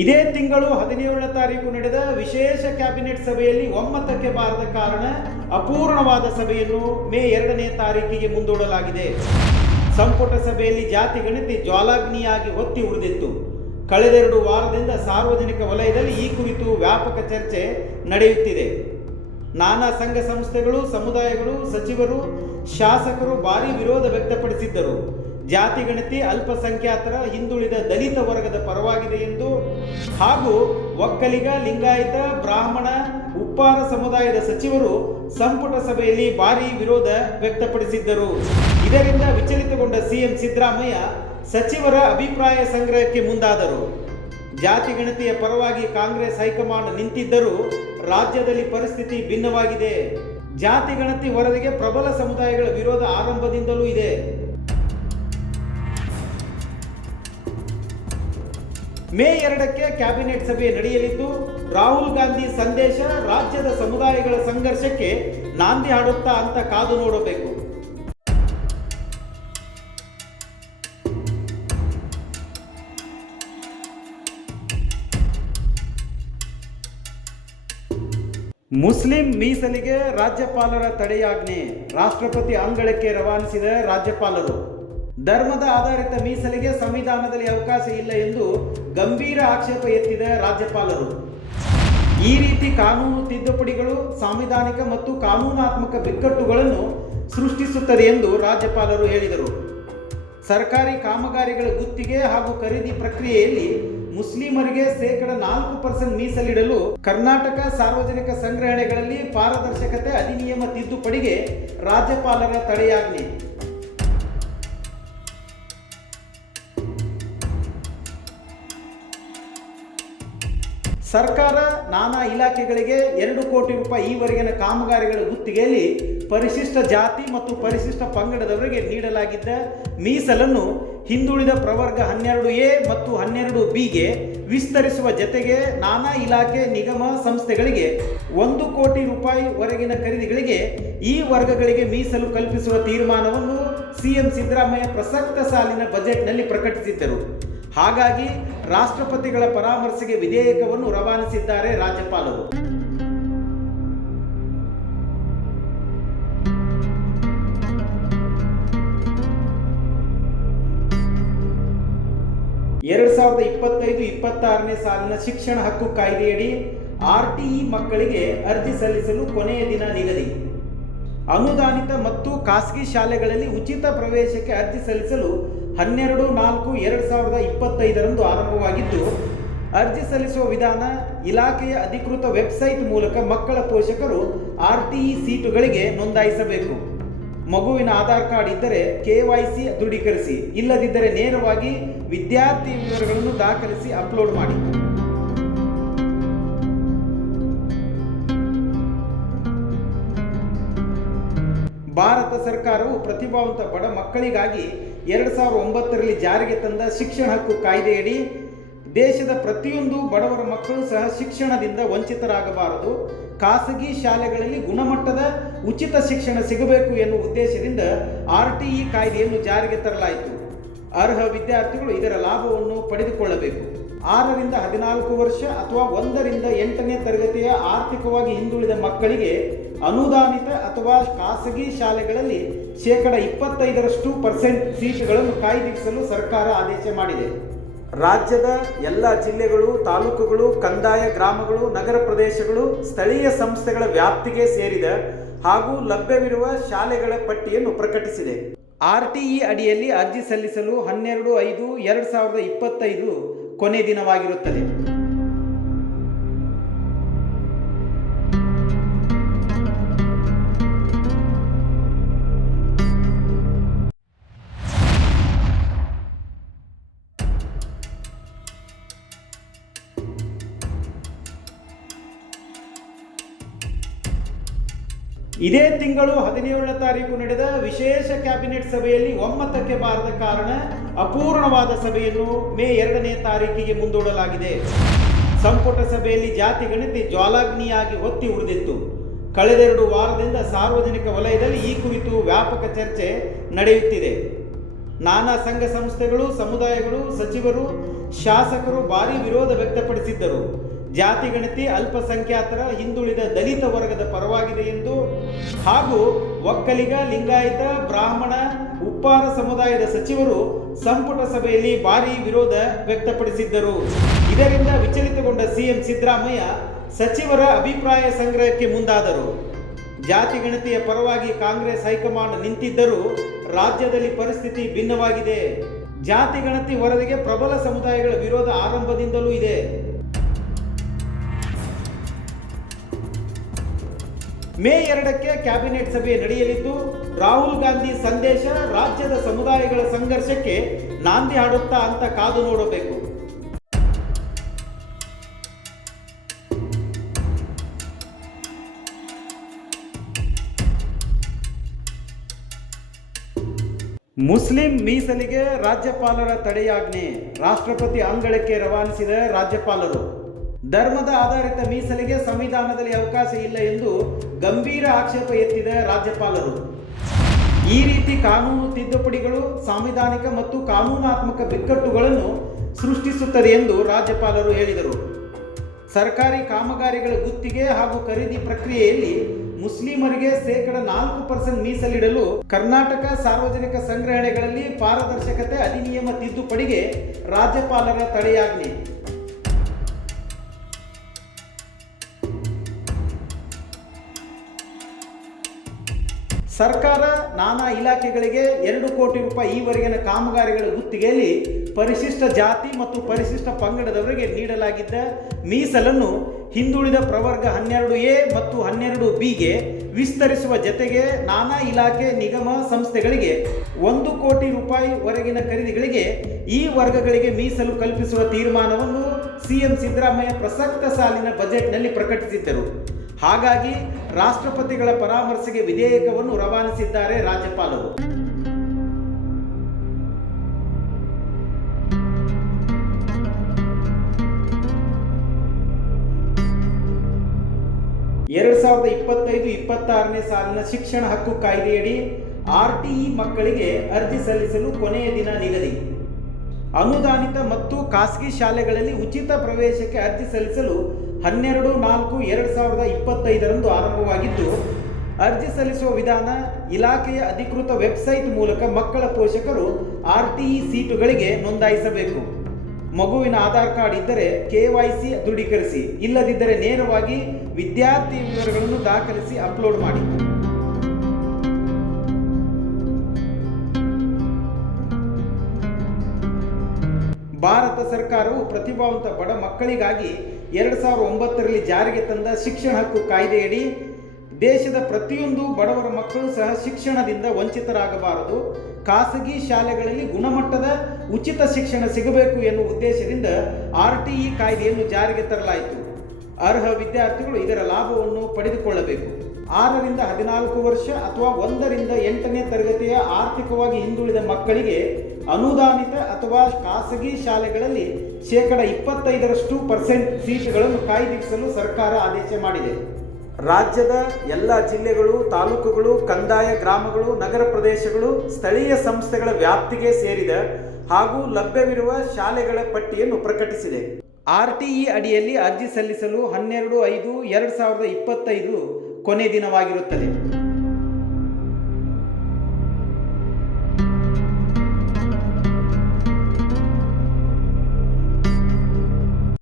ಇದೇ ತಿಂಗಳು 17ನೇ ತಾರೀಕು ನಡೆದ ವಿಶೇಷ ಕ್ಯಾಬಿನೆಟ್ ಸಭೆಯಲ್ಲಿ ಒಮ್ಮತಕ್ಕೆ ಬಾರದ ಕಾರಣ ಅಪೂರ್ಣವಾದ ಸಭೆಯನ್ನು ಮೇ 2ನೇ ತಾರೀಕಿಗೆ ಮುಂದೂಡಲಾಗಿದೆ. ಸಂಪುಟ ಸಭೆಯಲ್ಲಿ ಜಾತಿ ಗಣತಿ ಜ್ವಾಲಾಗ್ನಿಯಾಗಿ ಹೊತ್ತಿ ಉಳಿದಿತ್ತು. ಕಳೆದ 2 ವಾರದಿಂದ ಸಾರ್ವಜನಿಕ ವಲಯದಲ್ಲಿ ಈ ಕುರಿತು ವ್ಯಾಪಕ ಚರ್ಚೆ ನಡೆಯುತ್ತಿದೆ. ನಾನಾ ಸಂಘ ಸಂಸ್ಥೆಗಳು, ಸಮುದಾಯಗಳು, ಸಚಿವರು, ಶಾಸಕರು ಭಾರೀ ವಿರೋಧ ವ್ಯಕ್ತಪಡಿಸಿದ್ದರು. ಜಾತಿ ಗಣತಿ ಅಲ್ಪಸಂಖ್ಯಾತರ, ಹಿಂದುಳಿದ ದಲಿತ ವರ್ಗದ ಪರವಾಗಿದೆ ಎಂದು ಹಾಗೂ ಒಕ್ಕಲಿಗ, ಲಿಂಗಾಯತ, ಬ್ರಾಹ್ಮಣ, ಉಪ್ಪಾರ ಸಮುದಾಯದ ಸಚಿವರು ಸಂಪುಟ ಸಭೆಯಲ್ಲಿ ಭಾರೀ ವಿರೋಧ ವ್ಯಕ್ತಪಡಿಸಿದ್ದರು. ಇದರಿಂದ ವಿಚಲಿತಗೊಂಡ ಸಿಎಂ ಸಿದ್ದರಾಮಯ್ಯ ಸಚಿವರ ಅಭಿಪ್ರಾಯ ಸಂಗ್ರಹಕ್ಕೆ ಮುಂದಾದರು. ಜಾತಿ ಗಣತಿಯ ಪರವಾಗಿ ಕಾಂಗ್ರೆಸ್ ಹೈಕಮಾಂಡ್ ನಿಂತಿದ್ದರೂ ರಾಜ್ಯದಲ್ಲಿ ಪರಿಸ್ಥಿತಿ ಭಿನ್ನವಾಗಿದೆ. ಜಾತಿ ಗಣತಿ ವರದಿಗೆ ಪ್ರಬಲ ಸಮುದಾಯಗಳ ವಿರೋಧ ಆರಂಭದಿಂದಲೂ ಇದೆ. ಮೇ 2ಕ್ಕೆ ಕ್ಯಾಬಿನೆಟ್ ಸಭೆ ನಡೆಯಲಿದ್ದು, ರಾಹುಲ್ ಗಾಂಧಿ ಸಂದೇಶ ರಾಜ್ಯದ ಸಮುದಾಯಗಳ ಸಂಘರ್ಷಕ್ಕೆ ನಾಂದಿ ಹಾಡುತ್ತಾ ಅಂತ ಕಾದು ನೋಡಬೇಕು. ಮುಸ್ಲಿಂ ಮೀಸಲಿಗೆ ರಾಜ್ಯಪಾಲರ ತಡೆಯಾಜ್ಞೆ. ರಾಷ್ಟ್ರಪತಿ ಅಂಗಳಕ್ಕೆ ರವಾನಿಸಿದ ರಾಜ್ಯಪಾಲರು ಧರ್ಮದ ಆಧಾರಿತ ಮೀಸಲಿಗೆ ಸಂವಿಧಾನದಲ್ಲಿ ಅವಕಾಶ ಇಲ್ಲ ಎಂದು ಗಂಭೀರ ಆಕ್ಷೇಪ ಎತ್ತಿದ ರಾಜ್ಯಪಾಲರು ಈ ರೀತಿ ಕಾನೂನು ತಿದ್ದುಪಡಿಗಳು ಸಾಂವಿಧಾನಿಕ ಮತ್ತು ಕಾನೂನಾತ್ಮಕ ಬಿಕ್ಕಟ್ಟುಗಳನ್ನು ಸೃಷ್ಟಿಸುತ್ತದೆ ಎಂದು ರಾಜ್ಯಪಾಲರು ಹೇಳಿದರು. ಸರ್ಕಾರಿ ಕಾಮಗಾರಿಗಳ ಗುತ್ತಿಗೆ ಹಾಗೂ ಖರೀದಿ ಪ್ರಕ್ರಿಯೆಯಲ್ಲಿ ಮುಸ್ಲಿಮರಿಗೆ 4% ಮೀಸಲಿಡಲು ಕರ್ನಾಟಕ ಸಾರ್ವಜನಿಕ ಸಂಗ್ರಹಣೆಗಳಲ್ಲಿ ಪಾರದರ್ಶಕತೆ ಅಧಿನಿಯಮ ತಿದ್ದುಪಡಿಗೆ ರಾಜ್ಯಪಾಲರ ತಡೆಯಾಜ್ಞೆ. ಸರ್ಕಾರ ನಾನಾ ಇಲಾಖೆಗಳಿಗೆ 2 ಕೋಟಿ ರೂಪಾಯಿ ಈವರೆಗಿನ ಕಾಮಗಾರಿಗಳ ಗುತ್ತಿಗೆಯಲ್ಲಿ ಪರಿಶಿಷ್ಟ ಜಾತಿ ಮತ್ತು ಪರಿಶಿಷ್ಟ ಪಂಗಡದವರಿಗೆ ನೀಡಲಾಗಿದ್ದ ಮೀಸಲನ್ನು ಹಿಂದುಳಿದ ಪ್ರವರ್ಗ 12A ಮತ್ತು 12Bಗೆ ವಿಸ್ತರಿಸುವ ಜತೆಗೆ ನಾನಾ ಇಲಾಖೆ, ನಿಗಮ, ಸಂಸ್ಥೆಗಳಿಗೆ 1 ಕೋಟಿ ರೂಪಾಯಿ ವರೆಗಿನ ಖರೀದಿಗಳಿಗೆ ಈ ವರ್ಗಗಳಿಗೆ ಮೀಸಲು ಕಲ್ಪಿಸುವ ತೀರ್ಮಾನವನ್ನು ಸಿಎಂ ಸಿದ್ದರಾಮಯ್ಯ ಪ್ರಸಕ್ತ ಸಾಲಿನ ಬಜೆಟ್ನಲ್ಲಿ ಪ್ರಕಟಿಸಿದ್ದರು. ಹಾಗಾಗಿ ರಾಷ್ಟ್ರಪತಿಗಳ ಪರಾಮರ್ಶೆಗೆ ವಿಧೇಯಕವನ್ನು ರವಾನಿಸಿದ್ದಾರೆ ರಾಜ್ಯಪಾಲರು. ಎರಡು 2025-26ನೇ ಸಾಲಿನ ಶಿಕ್ಷಣ ಹಕ್ಕು ಕಾಯ್ದೆಯಡಿ RTE ಮಕ್ಕಳಿಗೆ ಅರ್ಜಿ ಸಲ್ಲಿಸಲು ಕೊನೆಯ ದಿನ ನಿಗದಿ. ಅನುದಾನಿತ ಮತ್ತು ಖಾಸಗಿ ಶಾಲೆಗಳಲ್ಲಿ ಉಚಿತ ಪ್ರವೇಶಕ್ಕೆ ಅರ್ಜಿ ಸಲ್ಲಿಸಲು 12/4/2025ರಂದು ಆರಂಭವಾಗಿದ್ದು, ಅರ್ಜಿ ಸಲ್ಲಿಸುವ ವಿಧಾನ ಇಲಾಖೆಯ ಅಧಿಕೃತ ವೆಬ್ಸೈಟ್ ಮೂಲಕ ಮಕ್ಕಳ ಪೋಷಕರು RTE ಸೀಟುಗಳಿಗೆ ನೋಂದಾಯಿಸಬೇಕು. ಮಗುವಿನ ಆಧಾರ್ ಕಾರ್ಡ್ ಇದ್ದರೆ KYC ದೃಢೀಕರಿಸಿ, ಇಲ್ಲದಿದ್ದರೆ ನೇರವಾಗಿ ವಿದ್ಯಾರ್ಥಿ ವಿವರಗಳನ್ನು ದಾಖಲಿಸಿ ಅಪ್ಲೋಡ್ ಮಾಡಿ. ಭಾರತ ಸರ್ಕಾರವು ಪ್ರತಿಭಾವಂತ ಬಡ ಮಕ್ಕಳಿಗಾಗಿ 2009ರಲ್ಲಿ ಜಾರಿಗೆ ತಂದ ಶಿಕ್ಷಣ ಹಕ್ಕು ಕಾಯ್ದೆಯಡಿ ದೇಶದ ಪ್ರತಿಯೊಂದು ಬಡವರ ಮಕ್ಕಳು ಸಹ ಶಿಕ್ಷಣದಿಂದ ವಂಚಿತರಾಗಬಾರದು, ಖಾಸಗಿ ಶಾಲೆಗಳಲ್ಲಿ ಗುಣಮಟ್ಟದ ಉಚಿತ ಶಿಕ್ಷಣ ಸಿಗಬೇಕು ಎನ್ನುವ ಉದ್ದೇಶದಿಂದ RTE ಕಾಯ್ದೆಯನ್ನು ಜಾರಿಗೆ ತರಲಾಯಿತು. ಅರ್ಹ ವಿದ್ಯಾರ್ಥಿಗಳು ಇದರ ಲಾಭವನ್ನು ಪಡೆದುಕೊಳ್ಳಬೇಕು. 6ರಿಂದ 14 ವರ್ಷ ಅಥವಾ 1ರಿಂದ 8ನೇ ತರಗತಿಯ ಆರ್ಥಿಕವಾಗಿ ಹಿಂದುಳಿದ ಮಕ್ಕಳಿಗೆ ಅನುದಾನಿತ ಅಥವಾ ಖಾಸಗಿ ಶಾಲೆಗಳಲ್ಲಿ 25% ಸೀಟುಗಳನ್ನು ಕಾಯ್ದಿರಿಸಲು ಸರ್ಕಾರ ಆದೇಶ ಮಾಡಿದೆ. ರಾಜ್ಯದ ಎಲ್ಲ ಜಿಲ್ಲೆಗಳು, ತಾಲೂಕುಗಳು, ಕಂದಾಯ ಗ್ರಾಮಗಳು, ನಗರ ಪ್ರದೇಶಗಳು, ಸ್ಥಳೀಯ ಸಂಸ್ಥೆಗಳ ವ್ಯಾಪ್ತಿಗೆ ಸೇರಿದ ಹಾಗೂ ಲಭ್ಯವಿರುವ ಶಾಲೆಗಳ ಪಟ್ಟಿಯನ್ನು ಪ್ರಕಟಿಸಿದೆ. RTE ಅಡಿಯಲ್ಲಿ ಅರ್ಜಿ ಸಲ್ಲಿಸಲು 12/5/2025 ಕೊನೆ ದಿನವಾಗಿರುತ್ತದೆ. ಇದೇ ತಿಂಗಳು 17ನೇ ತಾರೀಕು ನಡೆದ ವಿಶೇಷ ಕ್ಯಾಬಿನೆಟ್ ಸಭೆಯಲ್ಲಿ ಒಮ್ಮತಕ್ಕೆ ಬಾರದ ಕಾರಣ ಅಪೂರ್ಣವಾದ ಸಭೆಯನ್ನು ಮೇ 2ನೇ ತಾರೀಕಿಗೆ ಮುಂದೂಡಲಾಗಿದೆ. ಸಂಪುಟ ಸಭೆಯಲ್ಲಿ ಜಾತಿ ಗಣತಿ ಜ್ವಾಲಾಗ್ನಿಯಾಗಿ ಹೊತ್ತಿ ಉಳಿದಿತ್ತು. ಕಳೆದ 2 ವಾರದಿಂದ ಸಾರ್ವಜನಿಕ ವಲಯದಲ್ಲಿ ಈ ಕುರಿತು ವ್ಯಾಪಕ ಚರ್ಚೆ ನಡೆಯುತ್ತಿದೆ. ನಾನಾ ಸಂಘ ಸಂಸ್ಥೆಗಳು, ಸಮುದಾಯಗಳು, ಸಚಿವರು, ಶಾಸಕರು ಭಾರಿ ವಿರೋಧ ವ್ಯಕ್ತಪಡಿಸಿದ್ದರು. ಜಾತಿ ಗಣತಿ ಅಲ್ಪಸಂಖ್ಯಾತರ, ಹಿಂದುಳಿದ ದಲಿತ ವರ್ಗದ ಪರವಾಗಿದೆ ಎಂದು ಹಾಗೂ ಒಕ್ಕಲಿಗ, ಲಿಂಗಾಯತ, ಬ್ರಾಹ್ಮಣ, ಉಪ್ಪಾರ ಸಮುದಾಯದ ಸಚಿವರು ಸಂಪುಟ ಸಭೆಯಲ್ಲಿ ಭಾರಿ ವಿರೋಧ ವ್ಯಕ್ತಪಡಿಸಿದ್ದರು. ಇದರಿಂದ ವಿಚಲಿತಗೊಂಡ ಸಿಎಂ ಸಿದ್ದರಾಮಯ್ಯ ಸಚಿವರ ಅಭಿಪ್ರಾಯ ಸಂಗ್ರಹಕ್ಕೆ ಮುಂದಾದರು. ಜಾತಿ ಗಣತಿಯ ಪರವಾಗಿ ಕಾಂಗ್ರೆಸ್ ಹೈಕಮಾಂಡ್ ನಿಂತಿದ್ದರೂ ರಾಜ್ಯದಲ್ಲಿ ಪರಿಸ್ಥಿತಿ ಭಿನ್ನವಾಗಿದೆ. ಜಾತಿ ಗಣತಿ ವರದಿಗೆ ಪ್ರಬಲ ಸಮುದಾಯಗಳ ವಿರೋಧ ಆರಂಭದಿಂದಲೂ ಇದೆ. ಮೇ 2ಕ್ಕೆ ಕ್ಯಾಬಿನೆಟ್ ಸಭೆ ನಡೆಯಲಿದ್ದು, ರಾಹುಲ್ ಗಾಂಧಿ ಸಂದೇಶ ರಾಜ್ಯದ ಸಮುದಾಯಗಳ ಸಂಘರ್ಷಕ್ಕೆ ನಾಂದಿ ಹಾಡುತ್ತಾ ಅಂತ ಕಾದು ನೋಡಬೇಕು. ಮುಸ್ಲಿಂ ಮೀಸಲಿಗೆ ರಾಜ್ಯಪಾಲರ ತಡೆಯಾಜ್ಞೆ. ರಾಷ್ಟ್ರಪತಿ ಅಂಗಳಕ್ಕೆ ರವಾನಿಸಿದ ರಾಜ್ಯಪಾಲರು ಧರ್ಮದ ಆಧಾರಿತ ಮೀಸಲಿಗೆ ಸಂವಿಧಾನದಲ್ಲಿ ಅವಕಾಶ ಇಲ್ಲ ಎಂದು ಗಂಭೀರ ಆಕ್ಷೇಪ ಎತ್ತಿದ ರಾಜ್ಯಪಾಲರು ಈ ರೀತಿ ಕಾನೂನು ತಿದ್ದುಪಡಿಗಳು ಸಾಂವಿಧಾನಿಕ ಮತ್ತು ಕಾನೂನಾತ್ಮಕ ಬಿಕ್ಕಟ್ಟುಗಳನ್ನು ಸೃಷ್ಟಿಸುತ್ತದೆ ಎಂದು ರಾಜ್ಯಪಾಲರು ಹೇಳಿದರು. ಸರ್ಕಾರಿ ಕಾಮಗಾರಿಗಳ ಗುತ್ತಿಗೆ ಹಾಗೂ ಖರೀದಿ ಪ್ರಕ್ರಿಯೆಯಲ್ಲಿ ಮುಸ್ಲಿಮರಿಗೆ 4% ಮೀಸಲಿಡಲು ಕರ್ನಾಟಕ ಸಾರ್ವಜನಿಕ ಸಂಗ್ರಹಣೆಗಳಲ್ಲಿ ಪಾರದರ್ಶಕತೆ ಅಧಿನಿಯಮ ತಿದ್ದುಪಡಿಗೆ ರಾಜ್ಯಪಾಲರ ತಡೆಯಾಜ್ಞೆ. ಸರ್ಕಾರ ನಾನಾ ಇಲಾಖೆಗಳಿಗೆ 2 ಕೋಟಿ ರೂಪಾಯಿ ಈವರೆಗಿನ ಕಾಮಗಾರಿಗಳ ಗುತ್ತಿಗೆಯಲ್ಲಿ ಪರಿಶಿಷ್ಟ ಜಾತಿ ಮತ್ತು ಪರಿಶಿಷ್ಟ ಪಂಗಡದವರಿಗೆ ನೀಡಲಾಗಿದ್ದ ಮೀಸಲನ್ನು ಹಿಂದುಳಿದ ಪ್ರವರ್ಗ 12A ಮತ್ತು 12Bಗೆ ವಿಸ್ತರಿಸುವ ಜತೆಗೆ ನಾನಾ ಇಲಾಖೆ ನಿಗಮ ಸಂಸ್ಥೆಗಳಿಗೆ 1 ಕೋಟಿ ರೂಪಾಯಿ ವರೆಗಿನ ಖರೀದಿಗಳಿಗೆ ಈ ವರ್ಗಗಳಿಗೆ ಮೀಸಲು ಕಲ್ಪಿಸುವ ತೀರ್ಮಾನವನ್ನು ಸಿಎಂ ಸಿದ್ದರಾಮಯ್ಯ ಪ್ರಸಕ್ತ ಸಾಲಿನ ಬಜೆಟ್ನಲ್ಲಿ ಪ್ರಕಟಿಸಿದ್ದರು. ಹಾಗಾಗಿ ರಾಷ್ಟ್ರಪತಿಗಳ ಪರಾಮರ್ಶೆಗೆ ವಿಧೇಯಕವನ್ನು ರವಾನಿಸಿದ್ದಾರೆ ರಾಜ್ಯಪಾಲರು. ಎರಡು 2025-26ನೇ ಸಾಲಿನ ಶಿಕ್ಷಣ ಹಕ್ಕು ಕಾಯ್ದೆಯಡಿ RTE ಮಕ್ಕಳಿಗೆ ಅರ್ಜಿ ಸಲ್ಲಿಸಲು ಕೊನೆಯ ದಿನ ನಿಗದಿ. ಅನುದಾನಿತ ಮತ್ತು ಖಾಸಗಿ ಶಾಲೆಗಳಲ್ಲಿ ಉಚಿತ ಪ್ರವೇಶಕ್ಕೆ ಅರ್ಜಿ ಸಲ್ಲಿಸಲು 12/4/2025 ಆರಂಭವಾಗಿದ್ದು, ಅರ್ಜಿ ಸಲ್ಲಿಸುವ ವಿಧಾನ ಇಲಾಖೆಯ ಅಧಿಕೃತ ವೆಬ್ಸೈಟ್ ಮೂಲಕ ಮಕ್ಕಳ ಪೋಷಕರು RTE ಸೀಟುಗಳಿಗೆ ನೋಂದಾಯಿಸಬೇಕು. ಮಗುವಿನ ಆಧಾರ್ ಕಾರ್ಡ್ ಇದ್ದರೆ KYC ದೃಢೀಕರಿಸಿ, ಇಲ್ಲದಿದ್ದರೆ ನೇರವಾಗಿ ವಿದ್ಯಾರ್ಥಿ ವಿವರಗಳನ್ನು ದಾಖಲಿಸಿ ಅಪ್ಲೋಡ್ ಮಾಡಿ. ಭಾರತ ಸರ್ಕಾರವು ಪ್ರತಿಭಾವಂತ ಬಡ ಮಕ್ಕಳಿಗಾಗಿ 2009ರಲ್ಲಿ ಜಾರಿಗೆ ತಂದ ಶಿಕ್ಷಣ ಹಕ್ಕು ಕಾಯ್ದೆಯಡಿ ದೇಶದ ಪ್ರತಿಯೊಂದು ಬಡವರ ಮಕ್ಕಳು ಸಹ ಶಿಕ್ಷಣದಿಂದ ವಂಚಿತರಾಗಬಾರದು, ಖಾಸಗಿ ಶಾಲೆಗಳಲ್ಲಿ ಗುಣಮಟ್ಟದ ಉಚಿತ ಶಿಕ್ಷಣ ಸಿಗಬೇಕು ಎನ್ನುವ ಉದ್ದೇಶದಿಂದ RTE ಕಾಯ್ದೆಯನ್ನು ಜಾರಿಗೆ ತರಲಾಯಿತು. ಅರ್ಹ ವಿದ್ಯಾರ್ಥಿಗಳು ಇದರ ಲಾಭವನ್ನು ಪಡೆದುಕೊಳ್ಳಬೇಕು. 6ರಿಂದ 14 ವರ್ಷ ಅಥವಾ 1ರಿಂದ 8ನೇ ತರಗತಿಯ ಆರ್ಥಿಕವಾಗಿ ಹಿಂದುಳಿದ ಮಕ್ಕಳಿಗೆ ಅನುದಾನಿತ ಅಥವಾ ಖಾಸಗಿ ಶಾಲೆಗಳಲ್ಲಿ 25% ಸೀಟುಗಳನ್ನು ಕಾಯ್ದಿರಿಸಲು ಸರ್ಕಾರ ಆದೇಶ ಮಾಡಿದೆ. ರಾಜ್ಯದ ಎಲ್ಲ ಜಿಲ್ಲೆಗಳು, ತಾಲೂಕುಗಳು, ಕಂದಾಯ ಗ್ರಾಮಗಳು, ನಗರ ಪ್ರದೇಶಗಳು, ಸ್ಥಳೀಯ ಸಂಸ್ಥೆಗಳ ವ್ಯಾಪ್ತಿಗೆ ಸೇರಿದ ಹಾಗೂ ಲಭ್ಯವಿರುವ ಶಾಲೆಗಳ ಪಟ್ಟಿಯನ್ನು ಪ್ರಕಟಿಸಿದೆ. RTE ಅಡಿಯಲ್ಲಿ ಅರ್ಜಿ ಸಲ್ಲಿಸಲು 12/5/2025 ಕೊನೆ ದಿನವಾಗಿರುತ್ತದೆ.